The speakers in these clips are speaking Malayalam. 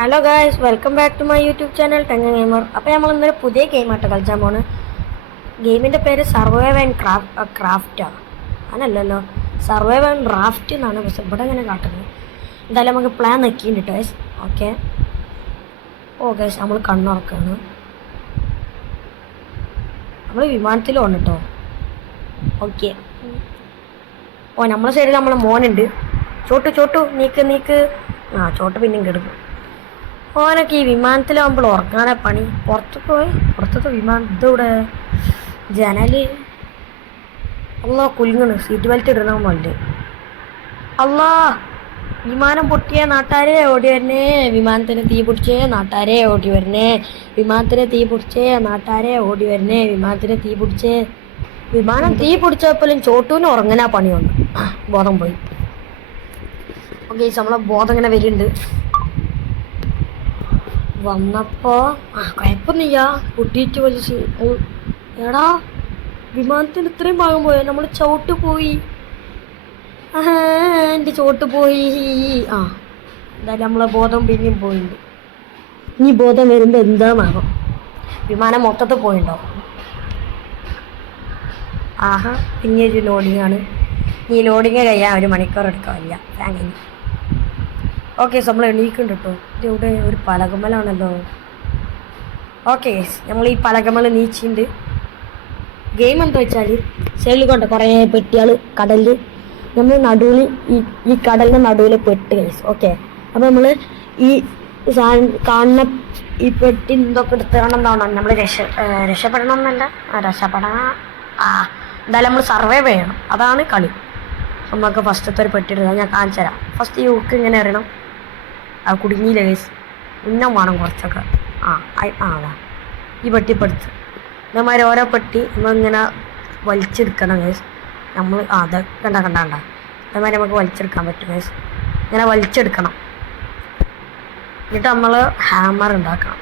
Hello guys, welcome back to my YouTube channel Tenga gamer. അപ്പോൾ നമ്മൾ ഇന്നൊരു പുതിയ ഗെയിമായിട്ട് കളിച്ചാൽ പോണ്. ഗെയിമിൻ്റെ പേര് സർവൈവ് ആൻഡ് ക്രാഫ്റ്റാണ്. അങ്ങനല്ലല്ലോ, സർവൈവ് ആൻഡ് റാഫ്റ്റ് എന്നാണ്. പക്ഷെ ഇവിടെ ഇങ്ങനെ കാട്ടുന്നത്. എന്തായാലും നമുക്ക് പ്ലാൻ നോക്കിയിട്ടുണ്ട് ഗൈസ്. ഓക്കെ ഗൈസ്, നമ്മൾ കണ്ണുറക്കാണ്. നമ്മൾ വിമാനത്തിൽ വന്നു കേട്ടോ. ഓക്കെ, നമ്മളെ സൈഡിൽ നമ്മളെ മോനുണ്ട്. ചോട്ടു നീക്ക്. ചോട്ട് പിന്നെയും കിടക്കും. ഓനൊക്കെ ഈ വിമാനത്തിലാവുമ്പോൾ ഉറങ്ങാനെ പണി. പുറത്തത്തെ വിമാനം ഇതൂടെ ജനല് അല്ലാ കുലുങ്ങണ്. സീറ്റ് ബെൽറ്റ് ഇടണം പോലെ. അല്ലാ, വിമാനം പൊട്ടിയ നാട്ടാരെ ഓടി വരണേ. വിമാനത്തിന് തീ പിടിച്ചേ നാട്ടാരെ ഓടി വരണേ. വിമാനത്തിന് തീ പിടിച്ചേ നാട്ടാരെ ഓടി വരണേ. വിമാനത്തിന് തീ പിടിച്ചേ. വിമാനം തീ പിടിച്ചപ്പോഴും ചോട്ടൂന് ഉറങ്ങാനാ പണി വന്നു. ബോധം പോയി. ഓക്കെ, നമ്മളെ ബോധം ഇങ്ങനെ വരുന്നുണ്ട്. വന്നപ്പോ കുഴപ്പമൊന്നുമില്ല. പൊട്ടിയിട്ട് വലിച്ച് എടാ, വിമാനത്തിന് ഇത്രയും ഭാഗം പോയോ? നമ്മൾ ചവിട്ട് പോയി. എൻ്റെ ചോട്ട് പോയി. എന്തായാലും നമ്മളെ ബോധം പിന്നെയും പോയിട്ടുണ്ട്. ഇനി ബോധം വരുമ്പോൾ എന്താണാകും? വിമാനം മൊത്തത്തിൽ പോയിണ്ടാവും. പിന്നെ ഒരു ലോഡിങ് ആണ്. ഈ ലോഡിങ് കഴിയാൻ 1 മണിക്കൂർ എടുക്കാമില്ല. താങ്ക്. ഓക്കെ, നമ്മൾ എണീക്കുന്നുണ്ട് കേട്ടോ. ഇവിടെ ഒരു പലകമലാണല്ലോ. ഓക്കെ, നമ്മൾ ഈ പലകമല നീച്ചിട്ടുണ്ട്. ഗെയിം എന്താ വെച്ചാൽ സൈഡിൽ കൊണ്ട് കുറേ പെട്ടികൾ കടലിൽ നമ്മൾ നടുവിൽ ഈ കടലിൻ്റെ നടുവിൽ പെട്ട് കേസ്. ഓക്കെ, അപ്പോൾ നമ്മൾ ഈ കാണുന്ന ഈ പെട്ടി എന്തൊക്കെ എടുത്തുകൊണ്ട് എന്താവണം? നമ്മൾ രക്ഷപ്പെടണം എന്നല്ല, എന്തായാലും നമ്മൾ സർവൈവ് ചെയ്യണം. അതാണ് കളി. നമുക്ക് ഫസ്റ്റത്തെ ഒരു പെട്ടി എടുക്കാം. ഞാൻ കാണിച്ചു തരാം. ഫസ്റ്റ് ഈ ഹുക്ക് ഇങ്ങനെ എറിയണം. കുടുങ്ങിയില്ല കേസ്. ഉന്നം വേണം കുറച്ചൊക്കെ. അതാ ഈ പെട്ടി പെടുത്ത് ഇതേമാതിരി ഓരോ പെട്ടി നമ്മളിങ്ങനെ വലിച്ചെടുക്കണം കേസ്. നമ്മൾ അത് കണ്ട ഇതേമാതിരി നമുക്ക് വലിച്ചെടുക്കാൻ പറ്റും കേസ്. ഇങ്ങനെ വലിച്ചെടുക്കണം. എന്നിട്ട് നമ്മൾ ഹാമർ ഉണ്ടാക്കണം.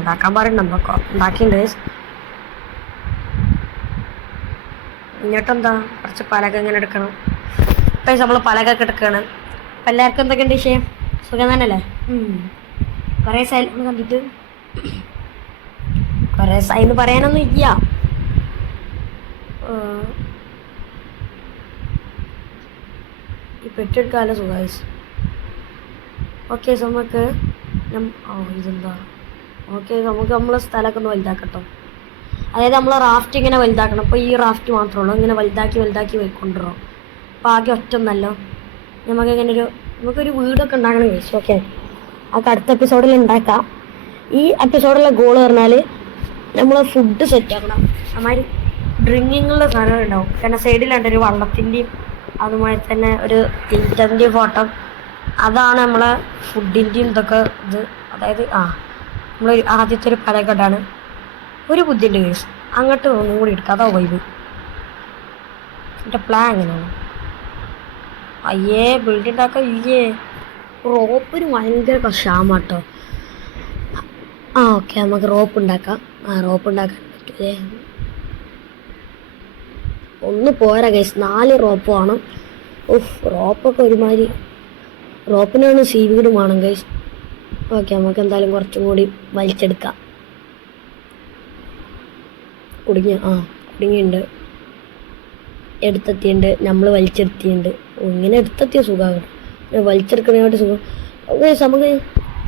ഉണ്ടാക്കാൻ പറയുന്നുണ്ട്. നമുക്ക് ഉണ്ടാക്കിയിട്ടുണ്ട് കേസ്. എന്നിട്ടെന്താ, കുറച്ച് പലക ഇങ്ങനെ എടുക്കണം. ഇപ്പം നമ്മൾ പലകൊക്കെ എടുക്കുകയാണ്. അപ്പം എല്ലാവർക്കും എന്തൊക്കെയുണ്ട് വിഷയം? സുഖം തന്നെയല്ലേ? കുറേ സൈലൊന്ന് കണ്ടിട്ട് കുറേ സൈന്ന് പറയാനൊന്നും ഇല്ല. ഈ പെട്ടെടുക്കാമല്ലോ സുഖമായി. ഓക്കെ, നമുക്ക് ഇതെന്താ? ഓക്കെ, നമുക്ക് നമ്മളെ സ്ഥലമൊക്കെ ഒന്ന് വലുതാക്കട്ടോ. അതായത് നമ്മൾ റാഫ്റ്റ് ഇങ്ങനെ വലുതാക്കണം. അപ്പോൾ ഈ റാഫ്റ്റ് മാത്രമേ ഉള്ളൂ. ഇങ്ങനെ വലുതാക്കി കൊണ്ടുവരണം. അപ്പോൾ ആകെ ഒറ്റൊന്നല്ലോ. നമുക്കൊരു വീടൊക്കെ ഉണ്ടാക്കണം ചോദിച്ചു. ഓക്കെ, അതൊക്കെ അടുത്ത എപ്പിസോഡിൽ ഉണ്ടാക്കാം. ഈ എപ്പിസോഡിലെ ഗോൾ പറഞ്ഞാൽ നമ്മൾ ഫുഡ് സെറ്റാക്കണം. അമാതിരി ഡ്രിങ്കിങ്ങുള്ള സാധനം ഉണ്ടാവും. കാരണം സൈഡിലുണ്ട് ഒരു വള്ളത്തിൻ്റെയും അതുമായി തന്നെ ഒരു തീറ്റൻ്റെയും ഫോട്ടോ. അതാണ് നമ്മളെ ഫുഡിൻ്റെയും ഇതൊക്കെ ഇത്. അതായത് നമ്മൾ ആദ്യത്തെ ഒരു പലകടാണ്. ഒരു ബുദ്ധിൻ്റെ കേസ്. അങ്ങോട്ട് ഒന്നും കൂടി എടുക്കാം. അതാ വൈബ്. എൻ്റെ പ്ലാൻ എങ്ങനെയാണ്? ബിൽഡിംഗ് ഉണ്ടാക്കാൻ റോപ്പിന് ഭയങ്കര ക്ഷാമാട്ടോ. ഓക്കെ, നമുക്ക് റോപ്പ് ഉണ്ടാക്കാം. റോപ്പ് ഉണ്ടാക്കാൻ പറ്റൂലേ? ഒന്ന് പോരാ ഗൈസ്, 4 റോപ്പ് വേണം. റോപ്പൊക്കെ ഒരുമാതിരി. റോപ്പിനാണ് സീവീഡ് വേണം ഗൈസ്. ഓക്കെ, നമുക്ക് എന്തായാലും കുറച്ചും കൂടി വലിച്ചെടുക്കാം. കുടുങ്ങിയുണ്ട്. എടുത്തെത്തിയുണ്ട്. നമ്മൾ വലിച്ചെടുത്തിയുണ്ട്. ഇങ്ങനെ എടുത്തെത്തിയ സുഖമാണ്. വലിച്ചെടുക്കണേക്കാട്ട് സുഖം. നമുക്ക്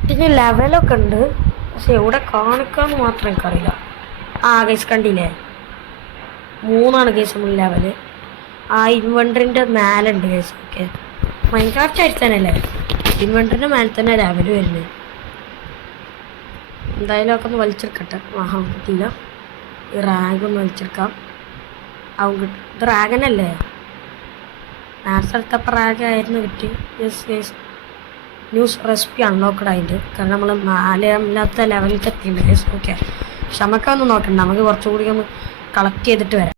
പിന്നെ ലെവലൊക്കെ ഉണ്ട്. പക്ഷെ എവിടെ കാണിക്കാമെന്ന് മാത്രം എനിക്കറിയില്ല. ഗൈസ് കണ്ടില്ലേ? 3 ഗൈസ് നമ്മൾ ലെവല്. ഇൻവെൻറ്ററിൻ്റെ മേലെ ഉണ്ട് ഗൈസ്. ഓക്കെ, മൈൻക്രാഫ്റ്റ് ആയിട്ട് തന്നെ അല്ലേ? ഇൻവെൻറ്ററിൻ്റെ മേലെ തന്നെ ലെവല് വരുന്നത്. എന്തായാലും ഒക്കെ ഒന്ന് വലിച്ചെടുക്കട്ടെ. കിട്ടില്ല. ഈ റാഗൊന്ന് വലിച്ചെടുക്കാം. കിട്ടും. ഇത് റാഗനല്ലേ? നേരത്തെ എടുത്തപ്പോൾ റാഗായിരുന്നു കിട്ടി. ന്യൂസ് റെസിപ്പി അൺലോക്കഡ് ആയിട്ട്. കാരണം നമ്മൾ 4 ലെവലിൽ എത്തിയിട്ടുണ്ട്. ഓക്കെ, പക്ഷെ നമുക്കൊന്നും നോക്കണ്ട. നമുക്ക് കുറച്ചുകൂടി ഒന്ന് കളക്ട് ചെയ്തിട്ട് വരാം.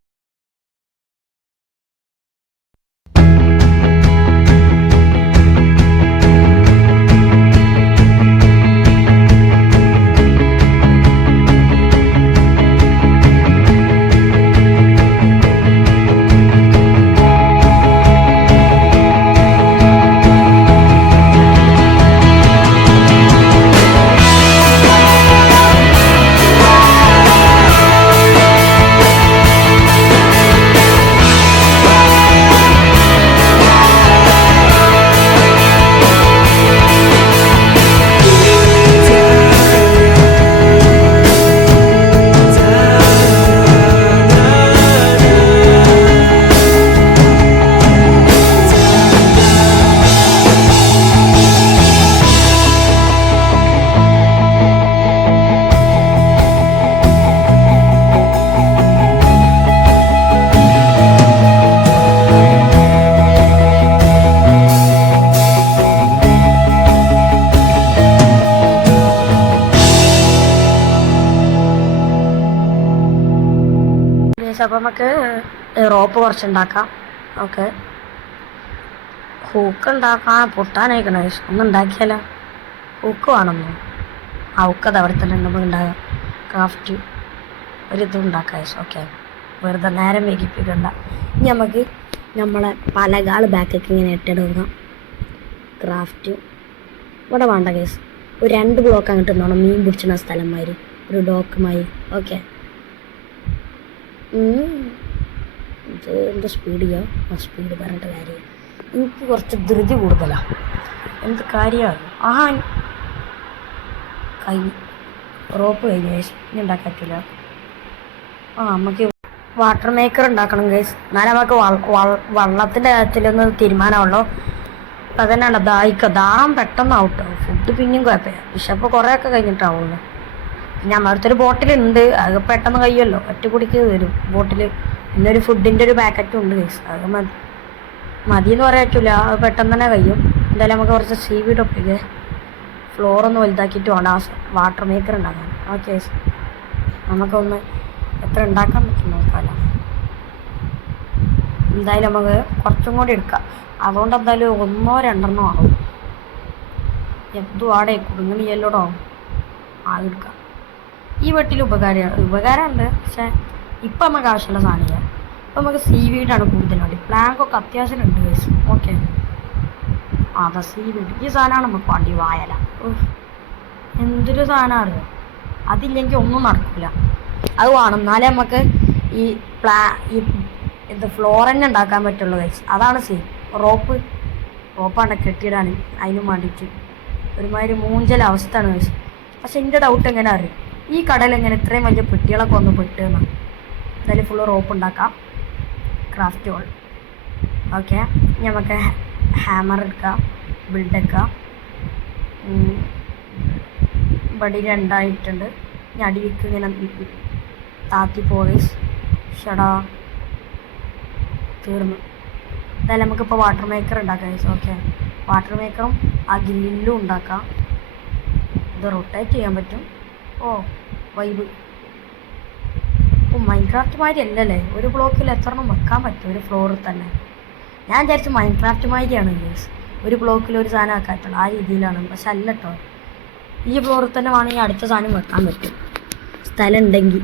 ഗൈസ്, അപ്പോൾ നമുക്ക് റോപ്പ് കുറച്ച് ഉണ്ടാക്കാം. ഓക്കെ, ഹൂക്ക് ഉണ്ടാക്കാൻ പൊട്ടാനായിക്കണം ഗൈസ്. ഒന്ന് ഉണ്ടാക്കിയാലോ? ഹൂക്ക് വേണമെന്നോ? ആ ഹൂക്കത് അവിടെ തന്നെ നമുക്ക് ഉണ്ടാകാം. ക്രാഫ്റ്റ് ഒരിതും ഉണ്ടാക്കാം ഗൈസ്. ഓക്കെ, വെറുതെ നേരം വൈകിപ്പിക്കണ്ട. ഇനി നമുക്ക് നമ്മളെ പലകാൾ ബാക്കൊക്കെ ഇങ്ങനെ ഇട്ടെടുക്കാം. ക്രാഫ്റ്റ് ഇവിടെ വേണ്ട ഗൈസ്. ഒരു 2 ബ്ലോക്ക് അങ്ങോട്ട് വേണം മീൻ പിടിച്ചിരുന്ന സ്ഥലമാതിരി, ഒരു ഡോക്കുമായി. ഓക്കെ, ഇത് എന്താ സ്പീഡ് ചെയ്യാം? ആ സ്പീഡ് പറഞ്ഞിട്ട് കാര്യം, എനിക്ക് കുറച്ച് ധൃതി കൂടുതലാണ്. എന്ത് കാര്യമാണ്? കഴിഞ്ഞു, റോപ്പ് കഴിഞ്ഞു ഗൈസ്. ഇനി ഉണ്ടാക്കാൻ പറ്റില്ല. നമുക്ക് വാട്ടർ മേക്കർ ഉണ്ടാക്കണം ഗൈസ്. എന്നാലും നമുക്ക് വള്ളത്തിൻ്റെ കാര്യത്തിലൊന്ന് തീരുമാനമുള്ളൂ. അപ്പം അതന്നെയാണ് ദാഹം പെട്ടെന്നാവട്ടോ. ഫുഡ് പിന്നെയും കുഴപ്പമില്ല. വിശപ്പ് കുറേയൊക്കെ കഴിഞ്ഞിട്ടാവുള്ളൂ. പിന്നെ നമ്മുടെ അടുത്തൊരു ബോട്ടിലുണ്ട്, അത് പെട്ടെന്ന് കഴിയുമല്ലോ. ഒറ്റ കുടിക്ക് വരും ബോട്ടിൽ. പിന്നെ ഒരു ഫുഡിൻ്റെ ഒരു പാക്കറ്റും ഉണ്ട് ഗൈസ്. അത് മതി എന്ന് പറയാൻ പറ്റില്ല, അത് പെട്ടെന്ന് തന്നെ കഴിയും. എന്തായാലും നമുക്ക് കുറച്ച് സീവീഡ് ഒപ്പിക്കേ. ഫ്ലോറൊന്ന് വലുതാക്കിയിട്ട് വേണ്ട വാട്ടർ മേക്കർ ഉണ്ടാക്കാൻ. ഓക്കെ, നമുക്കൊന്ന് എത്ര ഉണ്ടാക്കാൻ പറ്റും നോക്കാമല്ലോ. എന്തായാലും നമുക്ക് കുറച്ചും കൂടി എടുക്കാം. അതുകൊണ്ട് എന്തായാലും 1 or 2 ആവും. എന്തും ആടെ കുടുങ്ങണിയല്ലോടോ. എടുക്കാം. ഈ വെട്ടിൽ ഉപകാരമുണ്ട്, പക്ഷേ ഇപ്പം നമുക്ക് ആവശ്യമുള്ള സാധനമില്ല. ഇപ്പം നമുക്ക് സീവീഡാണ് കൂടുതലുണ്ട്. പ്ലാങ്കൊക്കെ അത്യാവശ്യം ഉണ്ട് ഗൈസ്. ഓക്കെ, അതാ സീവീഡ്. ഈ സാധനമാണ് നമുക്ക് വണ്ടി വായല. എന്തൊരു സാധനമാണ്. അതില്ലെങ്കിൽ ഒന്നും നടക്കില്ല. അത് വേണം, എന്നാലേ നമുക്ക് ഈ ഫ്ലോറന്നെ ഉണ്ടാക്കാൻ പറ്റുള്ളൂ ഗൈസ്. അതാണ് റോപ്പാണ് കെട്ടിയിടാൻ. അതിനും വേണ്ടിയിട്ട് ഒരുമാതിരി മൂഞ്ചൽ അവസ്ഥയാണ് ഗൈസ്. പക്ഷെ എൻ്റെ ഡൗട്ട് എങ്ങനെ അറിയും, ഈ കടയിൽ എങ്ങനെ ഇത്രയും വലിയ പെട്ടികളൊക്കെ ഒന്ന് പെട്ടുന്ന? എന്തായാലും ഫുള്ള് റോപ്പ് ഉണ്ടാക്കാം. Craft hole. ഓക്കെ, നമുക്ക് ഹാമർ എടുക്കാം, ബിൽഡ് എടുക്കാം. ബടി 2 ആയിട്ടുണ്ട്. ഇനി അടിയിലേക്ക് ഇങ്ങനെ താത്തി പോയിസ്. ഷടാ, തീർന്നു. എന്തായാലും നമുക്കിപ്പോൾ വാട്ടർ മേക്കർ ഉണ്ടാക്കാം ഗൈസ്. ഓക്കെ, വാട്ടർ മേക്കറും ആ ഗ്രില്ലും ഉണ്ടാക്കാം. ഇത് റൊട്ടേറ്റ് ചെയ്യാൻ പറ്റും. വൈബ്. മൈൻക്രാഫ്റ്റ് മാതിരി അല്ലല്ലേ, ഒരു ബ്ലോക്കിൽ എത്രണ്ണം വെക്കാൻ പറ്റും ഒരു ഫ്ലോറിൽ തന്നെ? ഞാൻ വിചാരിച്ചു മൈൻക്രാഫ്റ്റ് മാതിരിയാണ് ഗൈസ്, ഒരു ബ്ലോക്കിൽ ഒരു സാധനം ആക്കാൻ പറ്റുള്ളൂ, ആ രീതിയിലാണ്. പക്ഷെ അല്ല കേട്ടോ, ഈ ഫ്ലോറിൽ തന്നെ വേണമെങ്കിൽ അടുത്ത സാധനം വെക്കാൻ പറ്റും, സ്ഥലം ഉണ്ടെങ്കിൽ.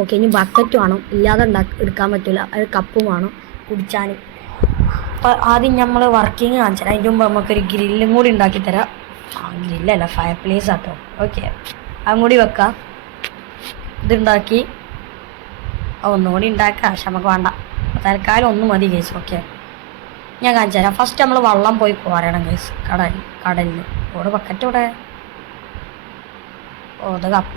ഓക്കെ, ഇനി ബക്കറ്റ് വേണം, ഇല്ലാതെ എടുക്കാൻ പറ്റില്ല. അത് കപ്പും വേണം കുടിച്ചാൽ. അപ്പോൾ ആദ്യം നമ്മൾ വർക്കിങ് കാണിച്ചാൽ അതിൻ്റെ മുമ്പ് നമുക്കൊരു ഗ്രില്ലും കൂടി ഉണ്ടാക്കി തരാം. ഗ്രില്ലല്ല, ഫയർ പ്ലേസ് ആട്ടോ. ഓക്കെ, അതും കൂടി വെക്കാം. ഇതുണ്ടാക്കി ഒന്നുകൂടി ഉണ്ടാക്കാം, പക്ഷെ നമുക്ക് വേണ്ട, തൽക്കാലം ഒന്നും മതി ഗൈസ്. ഓക്കെ, ഞാൻ കാണിച്ചു തരാം. ഫസ്റ്റ് നമ്മൾ വെള്ളം പോയി കോരണം ഗൈസ്, കടലിൽ. ഇവിടെ ബക്കറ്റ് ഇവിടെ. ഇത് കപ്പ.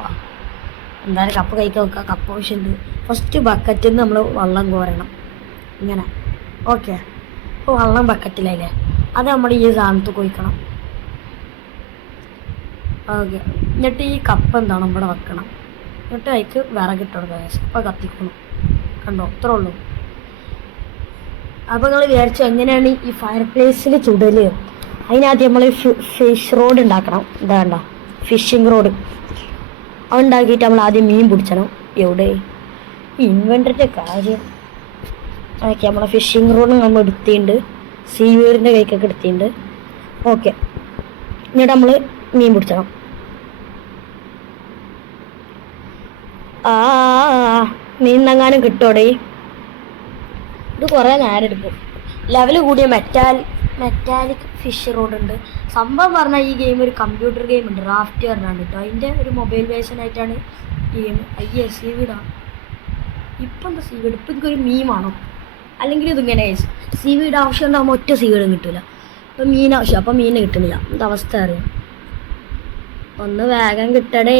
എന്തായാലും കപ്പ് കഴിക്കാൻ വെക്കുക, കപ്പ് ആവശ്യമുണ്ട്. ഫസ്റ്റ് ബക്കറ്റിൽ നിന്ന് നമ്മൾ വെള്ളം കോരണം ഇങ്ങനെ. ഓക്കെ, ഇപ്പോൾ വെള്ളം ബക്കറ്റിലല്ലേ, അത് നമ്മൾ ഈ സാധനത്ത് കൊയ്ക്കണം. ഓക്കെ, എന്നിട്ട് ഈ കപ്പ് എന്താണ് ഇവിടെ വെക്കണം. എന്നിട്ട് അതിക്ക് വിറകിട്ട് കൊടുക്കുക ഗൈസ്. അപ്പോൾ കത്തിക്കണം. കണ്ടോ, ഇത്രേ ഉള്ളൂ. അപ്പോൾ നിങ്ങൾ വിചാരിച്ചു എങ്ങനെയാണ് ഈ ഫയർ പ്ലേസിൽ ചുടൽ? അതിനാദ്യം നമ്മൾ ഫിഷ് റോഡ് ഉണ്ടാക്കണം. ഇതാണ്ട ഫിഷിംഗ് റോഡ്. അതുണ്ടാക്കിയിട്ട് നമ്മൾ ആദ്യം മീൻ പിടിച്ചണം. എവിടെ ഇൻവെൻറ്ററിൻ്റെ കാര്യം? ഓക്കെ, നമ്മളെ ഫിഷിംഗ് റോഡ് നമ്മൾ എടുത്തിട്ടുണ്ട്, സീവീഡിൻ്റെ കൈക്കൊക്കെ എടുത്തിട്ടുണ്ട്. ഓക്കെ, എന്നിട്ട് നമ്മൾ മീൻ പിടിച്ചണം. മീൻ നങ്ങാനും കിട്ടോടെ. ഇത് കുറേ നേരം എടുക്കും. ലെവൽ കൂടിയ മെറ്റാലിക് ഫിഷ് റോഡ് ഉണ്ട്. സംഭവം പറഞ്ഞാൽ ഈ ഗെയിം ഒരു കമ്പ്യൂട്ടർ ഗെയിം ഉണ്ട്, റാഫ്റ്റ് പറഞ്ഞാണ് കേട്ടോ. അതിൻ്റെ ഒരു മൊബൈൽ വേർഷൻ ആയിട്ടാണ് ഈ ഗെയിം. സീവീഡാണ് ഇപ്പം. എന്താ സീവീഡ്? ഇപ്പം എനിക്കൊരു മീമാണോ? അല്ലെങ്കിൽ ഇതിങ്ങനെ സീവീഡ് ആവശ്യം ഉണ്ടാകുമ്പോൾ ഒറ്റ സീവീഡും കിട്ടില്ല. ഇപ്പം മീൻ ആവശ്യം, അപ്പം മീൻ കിട്ടുന്നില്ല. എന്താ അവസ്ഥ അറിയാം? ഒന്ന് വേഗം കിട്ടടേ.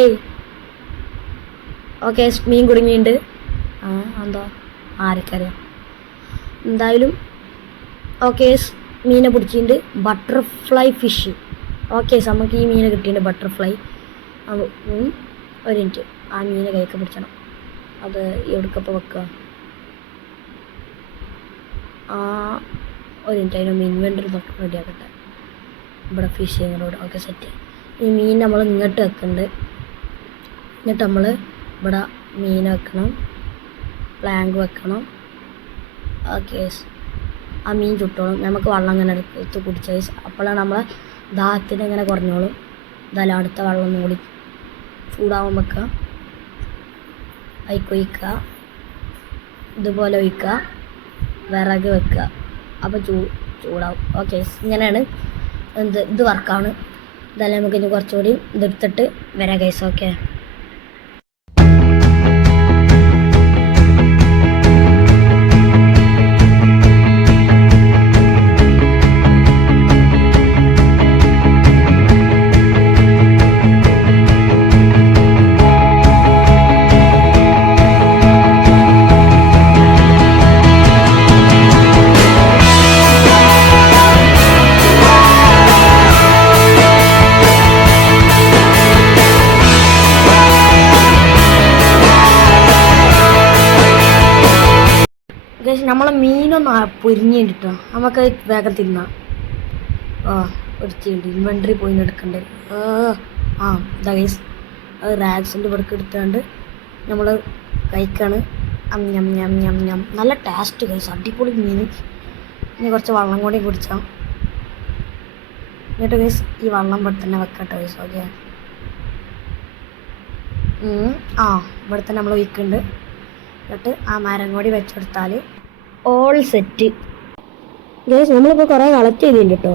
ഓക്കെ, മീൻ കുടുങ്ങിയിട്ടുണ്ട്. എന്താ ആർക്കറിയാം. എന്തായാലും ഓക്കെ, മീനെ പിടിച്ചിട്ടുണ്ട്. Butterfly fish. ഓക്കെ, നമുക്ക് ഈ മീനെ കിട്ടിയിട്ടുണ്ട്, ബട്ടർഫ്ലൈ. ഒരു മിനിറ്റ്, ആ മീനെ കൈക്ക് പിടിച്ചണം. അത് എവിടേക്കപ്പോൾ വെക്കുക? ഒരു മിനിറ്റ്, അതിന് ഇൻവെൻ്ററി റെഡി ആക്കട്ടെ. ഇവിടെ ഫിഷിങ് റോഡ്. Okay, set. ഈ മീൻ നമ്മൾ ഇങ്ങോട്ട് വെക്കുന്നുണ്ട്. എന്നിട്ട് നമ്മൾ ഇവിടെ മീൻ വെക്കണം. പ്ലാങ്ക് വെക്കണം. ഓക്കെ, ആ മീൻ ചുട്ടോളും. നമുക്ക് വെള്ളം ഇങ്ങനെ എടുത്ത് കുടിച്ച അപ്പോഴാണ് നമ്മളെ ദാഹത്തിന് ഇങ്ങനെ കുറഞ്ഞോളും. ഇതല്ല അടുത്ത വെള്ളം ഒന്നും കൂടി ചൂടാവാൻ വെക്കുക, ഒഴിക്കുക, ഇതുപോലെ ഒഴിക്കുക, വിറക് വെക്കുക, അപ്പോൾ ചൂടാവും. ഓക്കെ, ഇങ്ങനെയാണ് ഇത് വർക്കാണ്. ഇതെല്ലാം നമുക്ക് ഇനി കുറച്ചുകൂടി ഇതെടുത്തിട്ട് വരാം ഗൈസ്. ഓക്കെ, നമ്മളെ മീനൊന്ന് പൊരിഞ്ഞിട്ടോ നമുക്ക് വേഗം തിന്നാം. ഒരിച്ചുണ്ട് ഇൻവെൻട്രി പോയി എടുക്കണ്ടേ. ഇതാ ഗൈസ്, അത് റാഗ്സിൻ്റെ ഇവിടേക്ക് എടുത്തുകൊണ്ട് നമ്മൾ കഴിക്കാണ്. നല്ല ടേസ്റ്റ് ഗൈസ്, അടിപൊളി മീൻ. ഇനി കുറച്ച് വെള്ളം കൂടി കുടിച്ചാൽ എന്നിട്ട് ഗൈസ് ഈ വെള്ളം ഇവിടെ തന്നെ വെക്കട്ടെ ഗൈസ്. ഓക്കെ, ഇവിടെ തന്നെ നമ്മൾ ഒഴിക്കുന്നുണ്ട്. എന്നിട്ട് ആ മരം കൂടി വെച്ചെടുത്താൽ ഓൾ സെറ്റ് ഗൈസ്. നമ്മളിപ്പോൾ കുറേ കളക്ട് ചെയ്തിട്ടുണ്ട് കേട്ടോ.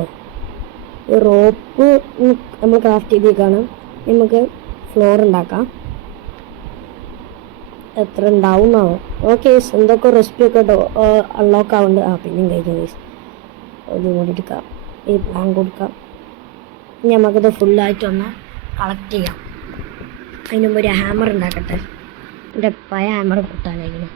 ഈ റോപ്പ് നമ്മൾ ക്രാഫ്റ്റ് ചെയ്തേക്കാണ്. നമുക്ക് ഫ്ലോർ ഉണ്ടാക്കാം. എത്ര ഉണ്ടാവുന്നാവോ? ഓക്കെ, എന്തൊക്കെ റെസിപ്പി ഒക്കെ അൺലോക്ക് ആവുന്നുണ്ട്. പിന്നെയും കഴിക്കാം ഗൈസ്. ഇത് കൂടി എടുക്കാം, ഈ പ്ലാൻ കൊടുക്കാം. ഇനി നമുക്കിത് ഫുള്ളായിട്ടൊന്ന് കളക്ട് ചെയ്യാം. അതിന് മുമ്പ് ഒരു ഹാമർ ഉണ്ടാക്കട്ടെ. എൻ്റെ പഴയ ഹാമർ പൊട്ടാനായിരുന്നു.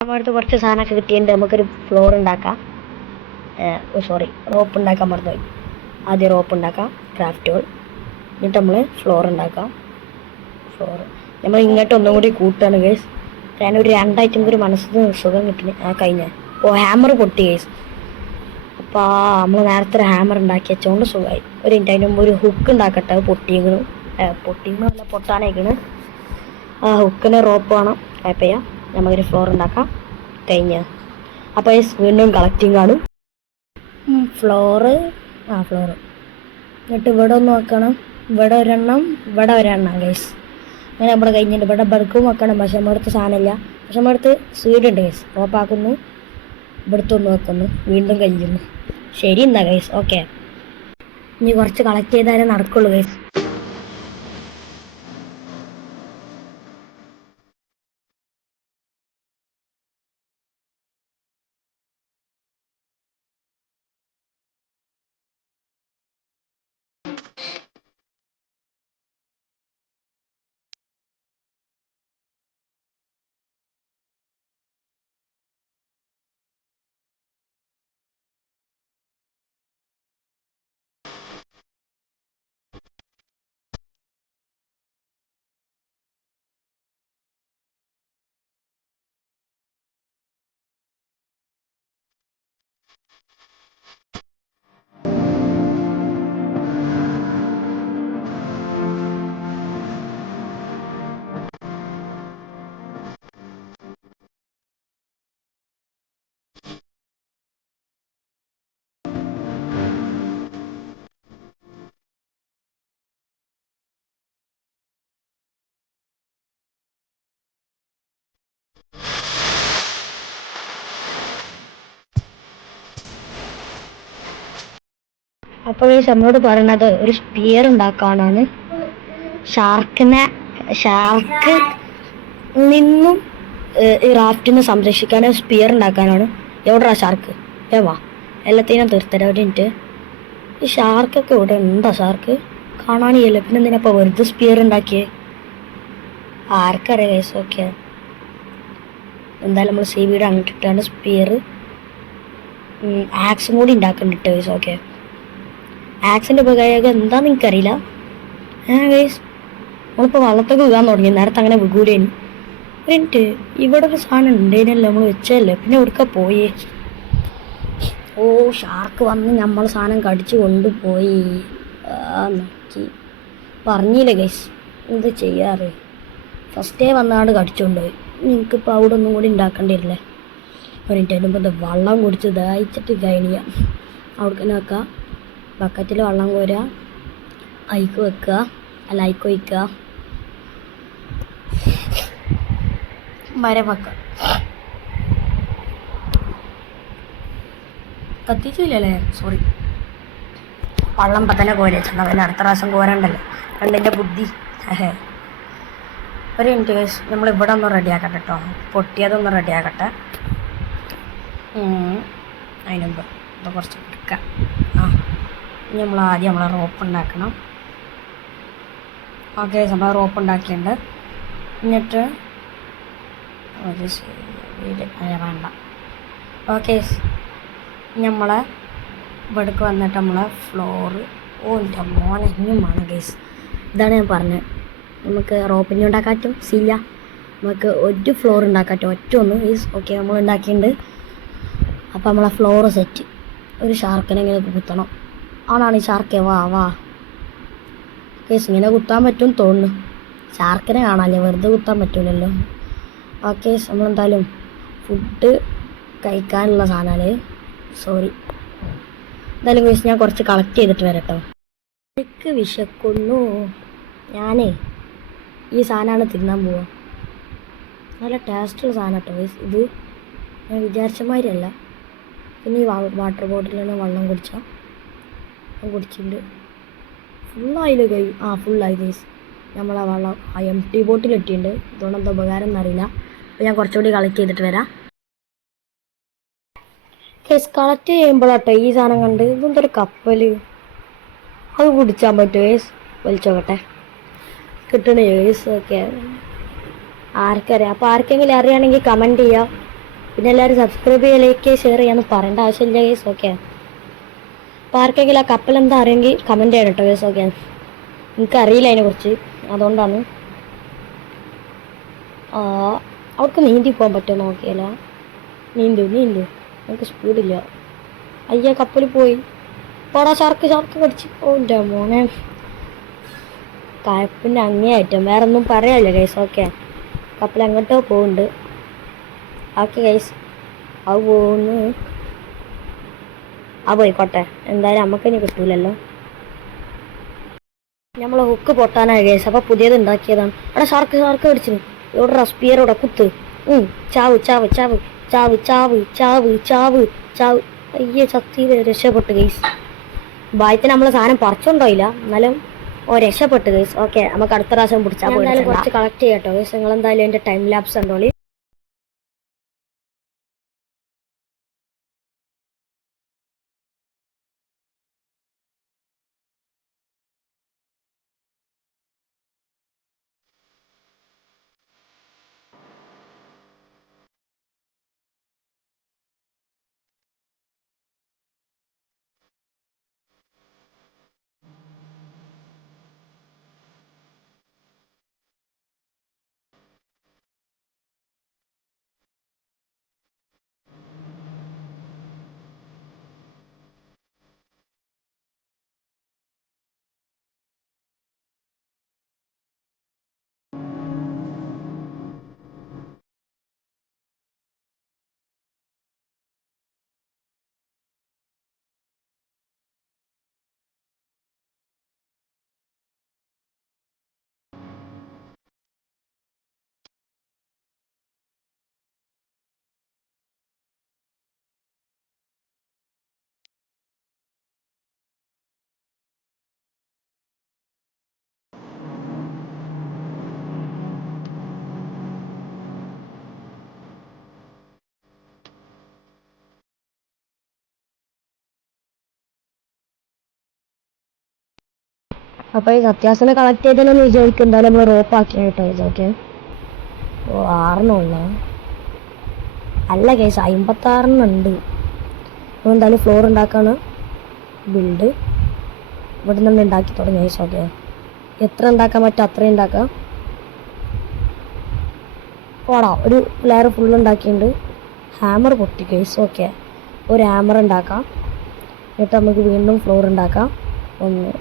നമ്മുടെ അടുത്ത് കുറച്ച് സാധനമൊക്കെ കിട്ടിയിട്ട് നമുക്കൊരു ഫ്ലോർ ഉണ്ടാക്കാം. റോപ്പ് ഉണ്ടാക്കാൻ മറന്നുപോയി. ആദ്യം റോപ്പ് ഉണ്ടാക്കാം, ക്രാഫ്റ്റ് ടൂൾ. എന്നിട്ട് നമ്മൾ ഫ്ലോർ ഉണ്ടാക്കാം. നമ്മൾ ഇങ്ങോട്ട് ഒന്നും കൂടി കൂട്ടുകയാണ് ഗൈസ്. കാരണം ഒരു രണ്ടായിട്ടും ഒരു മനസ്സിന് സുഖം കിട്ടുന്നു. കഴിഞ്ഞ ഹാമർ പൊട്ടി ഗൈസ്. അപ്പോൾ നമ്മൾ നേരത്തെ ഒരു ഹാമർ ഉണ്ടാക്കി വെച്ചുകൊണ്ട് സുഖമായി. ഒരു മിനിറ്റ് അതിന് മുമ്പ് ഒരു ഹുക്ക് ഉണ്ടാക്കട്ടെ. അത് പൊട്ടിയെന്നല്ല പൊട്ടാനേക്കണ്. ആ ഹുക്കിന് റോപ്പ് വേണം. കുഴപ്പമില്ല, നമുക്കൊരു ഫ്ലോർ ഉണ്ടാക്കാം. കഴിഞ്ഞ അപ്പോൾ വീണ്ടും കളക്റ്റിംഗ് ആണ്. ഫ്ലോറ് എന്നിട്ട് ഇവിടെ ഒന്ന് വെക്കണം. ഇവിടെ ഒരെണ്ണം ഗൈസ്. അങ്ങനെ നമ്മുടെ കഴിഞ്ഞിട്ട് ഇവിടെ ബർക്കും വെക്കണം. പക്ഷെ നമ്മുടെ അടുത്ത് സാധനമില്ല. പക്ഷെ നമ്മുടെ അടുത്ത് സ്വീഡ് ഉണ്ട് ഗൈസ്. റോപ്പാക്കുന്നു, ഇവിടുത്തെ ഒന്ന് വെക്കുന്നു, വീണ്ടും കഴിയുന്നു. ശരി എന്നാ ഗൈസ്. ഓക്കെ, ഇനി കുറച്ച് കളക്ട് ചെയ്താലേ നടക്കുള്ളൂ ഗൈസ്. അപ്പോൾ നമ്മളോട് പറയുന്നത് ഒരു സ്പിയർ ഉണ്ടാക്കാനാണ്. ഷാർക്ക് നിന്നും ഈ റാഫ്റ്റിനെ സംരക്ഷിക്കാൻ സ്പിയർ ഉണ്ടാക്കാനാണ്. എവിടെയാ ഷാർക്ക്? ഏവാ എല്ലാത്തിനും തീർത്തരാ ഒരു മിനിറ്റ്. ഈ ഷാർക്കൊക്കെ ഇവിടെ ഉണ്ടോ? ഷാർക്ക് കാണാനില്ല. പിന്നെ എന്തിനാ വെറുതെ സ്പിയർ ഉണ്ടാക്കിയേ? ആർക്കറിയാം ഗൈസ്. ഓക്കെ, എന്തായാലും നമ്മൾ സീവീഡ് അങ്ങോട്ടിട്ടാണ് സ്പിയർ. ആക്സും കൂടി ഉണ്ടാക്കുന്നുണ്ട് ഗൈസ്. ഓക്കെ, ആക്സിൻ്റെ ഉപകാരം എന്താണെന്ന് എനിക്കറിയില്ല. ഗൈസ് നമ്മളിപ്പോൾ വള്ളത്തൊക്കെ വീഴാൻ തുടങ്ങി. നേരത്തെ അങ്ങനെ വികൂലേനി. ഒരു മിനിറ്റ്, ഇവിടെ ഒരു സാധനം ഉണ്ടേനല്ലോ, നമ്മൾ വെച്ചല്ലേ. പിന്നെ എവിടുക്ക പോയേ? ഓ, ഷാർക്ക് വന്ന് നമ്മൾ സാധനം കടിച്ചു കൊണ്ടുപോയി. നോക്കി പറഞ്ഞില്ലേ ഗൈസ്, എന്ത് ചെയ്യാറ്? ഫസ്റ്റേ വന്നാണ്ട് കടിച്ചുകൊണ്ടുപോയി. നിങ്ങൾക്കിപ്പോൾ അവിടെ ഒന്നും കൂടി ഉണ്ടാക്കേണ്ടി വരില്ലേ? ഒരു മിനിറ്റ്, അതിന് മുമ്പ് വെള്ളം കുടിച്ച് ദാഹിച്ചിട്ട് കഴിഞ്ഞ അവിടെ തന്നെ വെക്കുക. ബക്കറ്റിൽ വെള്ളം കോരുക, അയിക്ക് വെക്കുക, അല്ല അയിക്ക് ഒഴിക്കുക, മരം വെക്കുക. കത്തിച്ചില്ലല്ലേ? സോറി, വെള്ളം ഇപ്പം തന്നെ കോരി വെച്ചിട്ടുണ്ടോ? പിന്നെ അടുത്ത പ്രാവശ്യം കോരണ്ടല്ലോ. കണ്ടിൻ്റെ ബുദ്ധി. ഒരു മിനിറ്റ് ഗൈസ്, നമ്മൾ ഇവിടെ ഒന്ന് റെഡിയാക്കട്ടെ കേട്ടോ. പൊട്ടിയതൊന്ന് റെഡിയാക്കട്ടെ. അതിനുമ്പ് ഇത് കുറച്ച് എടുക്കാം. ഇനി നമ്മൾ ആദ്യം നമ്മളെ റോപ്പ് ഉണ്ടാക്കണം. ഓക്കെ, നമ്മൾ റോപ്പ് ഉണ്ടാക്കിയിട്ടുണ്ട്. എന്നിട്ട് വേണ്ട. ഓക്കെ, നമ്മളെ ഇവിടേക്ക് വന്നിട്ട് നമ്മളെ ഫ്ലോറ്. എൻ്റെ മോനെ ഇനിയും വേണം ഗൈസ്. ഇതാണ് ഞാൻ പറഞ്ഞത്, നമുക്ക് റോപ്പിനെ ഉണ്ടാക്കാൻ പറ്റും. സീല നമുക്ക് ഒരു ഫ്ലോർ ഉണ്ടാക്കാൻ പറ്റും, ഒറ്റ ഒന്ന് ഗൈസ്. ഓക്കെ, നമ്മൾ ഉണ്ടാക്കിയിട്ടുണ്ട്. അപ്പോൾ നമ്മളെ ഫ്ലോറ് സെറ്റ്. ഒരു ഷാർക്കിനെ ഇങ്ങനെ കുത്തണം. ആണാണ് ഈ ഷാർക്കേ. വാ വാ ഗൈസ്, ഇങ്ങനെ കുത്താൻ പറ്റും തോന്നുന്നു. ഷാർക്കിനെ കാണാമല്ലേ, വെറുതെ കുത്താൻ പറ്റൂലല്ലോ. ഓക്കെ, നമ്മളെന്തായാലും ഫുഡ് കഴിക്കാനുള്ള സാധനമാണ്. സോറി, എന്തായാലും ഗൈസ് ഞാൻ കുറച്ച് കളക്ട് ചെയ്തിട്ട് വരാം കേട്ടോ. എനിക്ക് വിശക്കുന്നു. ഞാനേ ഈ സാധനമാണ് തിന്നാൻ പോവുക. നല്ല ടേസ്റ്റുള്ള സാധനം കേട്ടോ ഗൈസ്. ഇത് ഞാൻ വിചാരിച്ച മാതിരിയല്ല. പിന്നെ ഈ വാട്ടർ ബോട്ടിൽ തന്നെ വെള്ളം കുടിച്ചാൽ ഞാൻ കുടിച്ചിട്ടുണ്ട്. ഫുള്ളായില്ല കൈ. ഫുള്ളായി ഗൈസ്. നമ്മളെ വെള്ളം എംടി ബോട്ടിൽ ഇട്ടിട്ടുണ്ട്. ഇതുകൊണ്ട് എന്താ ഉപകാരം എന്നറിയില്ല. അപ്പോൾ ഞാൻ കുറച്ചുകൂടി കളക്ട് ചെയ്തിട്ട് വരാം. കേസ് കളക്ട് ചെയ്യുമ്പോഴാട്ടോ ഈ സാധനം കണ്ട് ഇതെന്തൊരു കപ്പൽ. അത് കുടിച്ചാൻ പറ്റുമോ കേസ്? വലിച്ചോക്കട്ടെ. കിട്ടണേ കേസ്? ഓക്കെ, ആർക്കറിയാം. അപ്പോൾ ആർക്കെങ്കിലും അറിയുകയാണെങ്കിൽ കമൻറ്റ് ചെയ്യാം. പിന്നെ എല്ലാവരും സബ്സ്ക്രൈബ് ചെയ്യുക, ലൈക്ക് ചെയ്യുക, ഷെയർ ചെയ്യാമെന്ന് പറയേണ്ട ആവശ്യമില്ല കേസ്. ഓക്കെ, അപ്പോൾ ആർക്കെങ്കിലും ആ കപ്പൽ എന്താ അറിയെങ്കിൽ കമൻറ്റ് ചെയ്യണം കേട്ടോ കേസ്. ഓക്കെ, എനിക്കറിയില്ല അതിനെക്കുറിച്ച്, അതുകൊണ്ടാണ്. അവർക്ക് നീന്തി പോകാൻ പറ്റുമോ നോക്കിയാലോ? നീന്തു നമുക്ക് സ്പീഡില്ല. അയ്യ, കപ്പൽ പോയി. പോടാ, ഷാർക്ക് കടിച്ച്. എൻ്റെ മോനെ, കയപ്പിൻ്റെ അങ്ങേയറ്റം. വേറെ ഒന്നും പറയാനില്ല ഗൈസ്. ഓക്കെ, കപ്പൽ അങ്ങോട്ടോ പോകുന്നുണ്ട്. ഓക്കെ ഗൈസ്, അത് പോകുന്നു. പോയിക്കോട്ടെ, എന്തായാലും നമുക്കിനി കിട്ടൂലല്ലോ. നമ്മൾ ഹുക്ക് പൊട്ടാനായി ഗൈസ്. അപ്പോൾ പുതിയത് ഉണ്ടാക്കിയതാണ്. അവിടെ ഷാർക്ക് കടിച്ചു. എവിടെ സ്പിയറോടെ കുത്ത്. ചാവ് ചാവ് ചാവ് ചാവ് ചാവ് ചാവ് ചാവ് ചാവ്. അയ്യേ, ചത്തിയില് രക്ഷപ്പെട്ടു ഗൈസ്. ഭാഗ്യത്തിന് നമ്മൾ സാധനം പറിച്ചുകൊണ്ടോയില്ല, എന്നാലും രക്ഷപ്പെട്ടു ഗൈസ്. ഓക്കെ, നമുക്ക് അടുത്ത പ്രാവശ്യം പിടിച്ചാൽ എന്തായാലും കുറച്ച് കളക്ട് ചെയ്യാട്ടോ ഗൈസ്. നിങ്ങളെന്തായാലും എൻ്റെ ടൈം ലാപ്സ് ഉണ്ടോളി. അപ്പോൾ ഈ അത്യാവശ്യം കളക്ട് ചെയ്തതെന്ന് വിചാരിക്കും. എന്തായാലും നമ്മൾ റോപ്പ് ആക്കിയായിട്ടോ ഗൈസ്. ഓക്കെ, ഓ 6 അല്ല ഗൈസ്, 56 അപ്പോൾ എന്തായാലും ഫ്ലോർ ഉണ്ടാക്കാണ് ബിൽഡ്. ഇവിടെ നിന്ന് ഉണ്ടാക്കി തുടങ്ങി ഗൈസ്. ഓക്കെ, എത്ര ഉണ്ടാക്കാൻ പറ്റും അത്രയും ഉണ്ടാക്കാം. പോടാ, ഒരു ലെയർ ഫുള്ള് ഉണ്ടാക്കിയിട്ടുണ്ട്. ഹാമർ പൊട്ടി ഗൈസ്. ഓക്കെ, ഒരു ഹാമർ ഉണ്ടാക്കാം. എന്നിട്ട് നമുക്ക് വീണ്ടും ഫ്ലോർ ഉണ്ടാക്കാം. 1.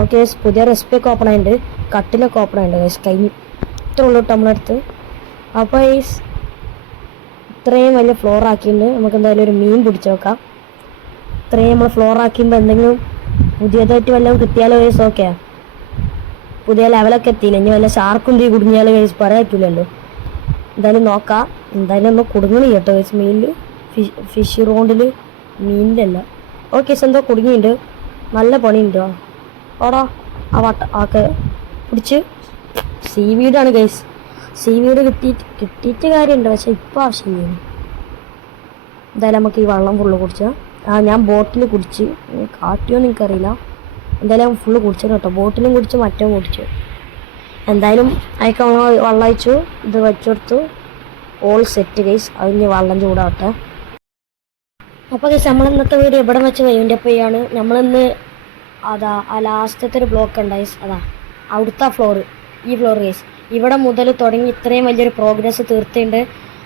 ഓക്കെ, പുതിയ റെസിപ്പിയൊക്കെ ഓപ്പൺ ആയിട്ടുണ്ട്, കട്ടിലൊക്കെ ഓപ്പൺ ആയിട്ടുണ്ട് ഗൈസ്. കഴിഞ്ഞ് ഇത്ര ഉള്ളൂ നമ്മളടുത്ത്. അപ്പോൾ ഗൈസ് ഇത്രയും വലിയ ഫ്ലോർ ആക്കിയിട്ടുണ്ട്. നമുക്ക് എന്തായാലും ഒരു മീൻ പിടിച്ച് നോക്കാം. ഇത്രയും നമ്മൾ ഫ്ലോർ ആക്കിയുമ്പോൾ എന്തെങ്കിലും പുതിയതായിട്ട് വല്ലതും കിട്ടിയാലോ ഗൈസ്. ഓക്കെ, പുതിയ ലെവലൊക്കെ എത്തിയില്ല. ഇനി വല്ല ഷാർക്കും തീ കുടുങ്ങിയാലോ ഗൈസ്, പറയാൻ പറ്റില്ലല്ലോ. എന്തായാലും നോക്കാം. എന്തായാലും ഒന്ന് കുടുങ്ങണി കേട്ടോ ഗൈസ്. മീനിൽ ഫിഷ് റോണ്ടിൽ മീനിലല്ല. ഓക്കെ, എന്തോ കുടുങ്ങിയിട്ടുണ്ട്. നല്ല പണിയുണ്ടോ ഓടാ. ആ ആക്കെ പിടിച്ച് സീവീഡാണ് ഗൈസ്. സീവീഡ് കിട്ടിയിട്ട് കാര്യമുണ്ട്, പക്ഷെ ഇപ്പോൾ ആവശ്യമില്ല. എന്തായാലും നമുക്ക് ഈ വെള്ളം ഫുള്ള് കുടിച്ചാൽ. ഞാൻ ബോട്ടിൽ കുടിച്ച്, കാട്ടിയോ എനിക്കറിയില്ല. എന്തായാലും ഫുള്ള് കുടിച്ചു കേട്ടോ. ബോട്ടിലും കുടിച്ച് മറ്റും കുടിച്ചു. എന്തായാലും അതിക്ക് വെള്ളം അയച്ചു, ഇത് വെച്ചെടുത്തു. All set guys. അതിന് വെള്ളം ചൂടാവട്ടെ. അപ്പോൾ ഗൈസ് നമ്മൾ ഇന്നത്തെ വീഡിയോ ഇവിടെ വെച്ച് വൈകിൻ്റെ പോയാണ്. നമ്മളിന്ന് അതാ ആ ലാസ്റ്റത്തെ ഒരു ബ്ലോക്ക് ഉണ്ട് ഗൈസ്. അതാ അവിടുത്തെ ഫ്ലോർ, ഈ ഫ്ലോർ ഗൈസ്. ഇവിടെ മുതൽ തുടങ്ങി ഇത്രയും വലിയൊരു പ്രോഗ്രസ് തീർത്തിട്ടുണ്ട്.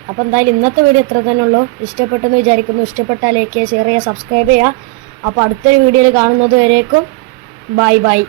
അപ്പോൾ എന്തായാലും ഇന്നത്തെ വീഡിയോ ഇത്ര തന്നെ ഉള്ളൂ. ഇഷ്ടപ്പെട്ടെന്ന് വിചാരിക്കുന്നു. ഇഷ്ടപ്പെട്ടാൽ ലൈക്ക് ചെയ്യുക, ഷെയർ ചെയ്യുക, സബ്സ്ക്രൈബ് ചെയ്യുക. അപ്പോൾ അടുത്തൊരു വീഡിയോയിൽ കാണുന്നത് വരേക്കും ബൈ ബൈ.